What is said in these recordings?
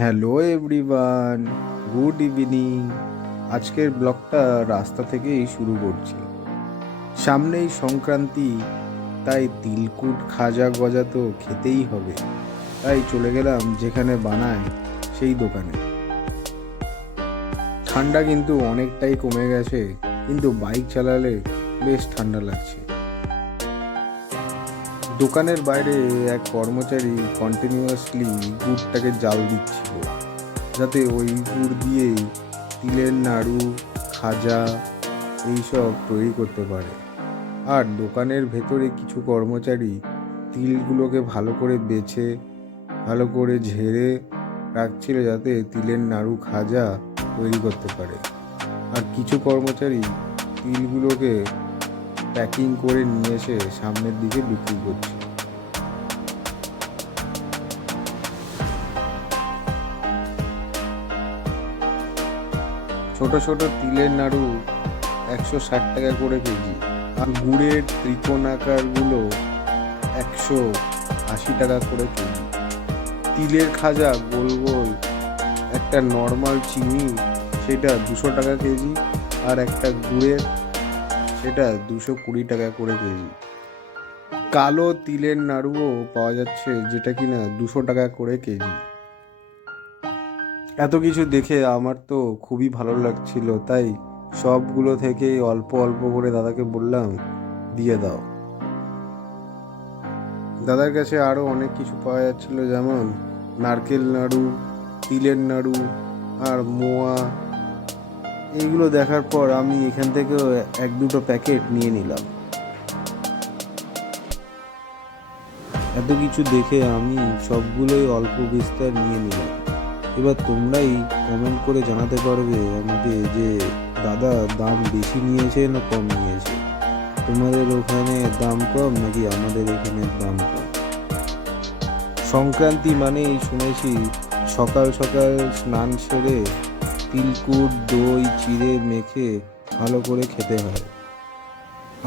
Hello everyone, good evening. আজকের ব্লগটা রাস্তা থেকেই শুরু করছি। সামনেই সংক্রান্তি, তাই তিলকুট খাজা গজা তো খেতেই হবে। তাই চলে গেলাম যেখানে বানায় সেই দোকানে। ঠান্ডা কিন্তু অনেকটাই কমে গেছে, কিন্তু বাইক চালালে বেশ ঠান্ডা লাগছে। দোকানের বাইরে এক কর্মচারী কন্টিনিউয়াসলি গুড়টাকে জাল দিচ্ছিল, যাতে ওই গুড় দিয়েই তিলের নাড়ু, খাজা এইসব তৈরি করতে পারে। আর দোকানের ভেতরে কিছু কর্মচারী তিলগুলোকে ভালো করে বেছে, ভালো করে ঝেড়ে রাখছিল, যাতে তিলের নাড়ু, খাজা তৈরি করতে পারে। আর কিছু কর্মচারী তিলগুলোকে প্যাকিং করে নিয়ে এসে সামনের দিকে বিক্রি করছে। ছোট ছোট তিলের নাড়ু 160 টাকা করে কেজি, আর গুড়ের ত্রিকোণ আকারগুলো 180 টাকা করে কেজি। তিলের খাজা গোল গোল একটা নর্মাল চিনি, সেটা 200 টাকা কেজি। আর একটা গুড়ের, সেটা 220 টাকা করে কেজি। কালো তিলের নাড়ুও পাওয়া যাচ্ছে, যেটা কিনা 200 টাকা করে কেজি। এত কিছু দেখে আমার তো খুবই ভালো লাগছিল, তাই সবগুলো থেকে অল্প অল্প করে দাদাকে বললাম দিয়ে দাও। দাদার কাছে আরও অনেক কিছু পাওয়া যাচ্ছিল, যেমন নারকেল নাড়ু, তিলের নাড়ু আর মোয়া। এইগুলো দেখার পর আমি এখান থেকেও এক দুটো প্যাকেট নিয়ে নিলাম। এত কিছু দেখে আমি সবগুলোই অল্প বিস্তার নিয়ে নিলাম। এবার তোমরাই কমেন্ট করে জানাতে পারবে আমাকে যে দাদা দাম বেশি নিয়েছে না কম নিয়েছে। তোমাদের ওখানে দাম কম নাকি আমাদের এখানে দাম কম? সংক্রান্তি মানেই শুনেছি সকাল সকাল স্নান সেরে তিলকুট দই চিড়ে মেখে ভালো করে খেতে হয়।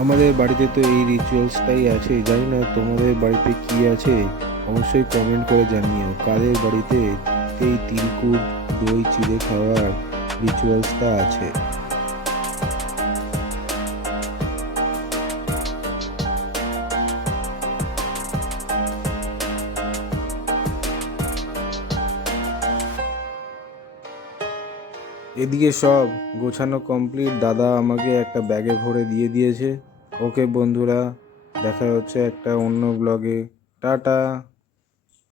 আমাদের বাড়িতে তো এই রিচুয়ালসটাই আছে। জানি না তোমাদের বাড়িতে কি আছে, অবশ্যই কমেন্ট করে জানিও কাদের বাড়িতে এই তিলকুট দই চিড়ে খাওয়ার রিচুয়ালসটা আছে। এদিকে সব গোছানো কমপ্লিট, দাদা আমাকে একটা ব্যাগে ভরে দিয়ে দিয়েছে। ওকে বন্ধুরা, দেখা হচ্ছে একটা অন্য ব্লগে। টাটা।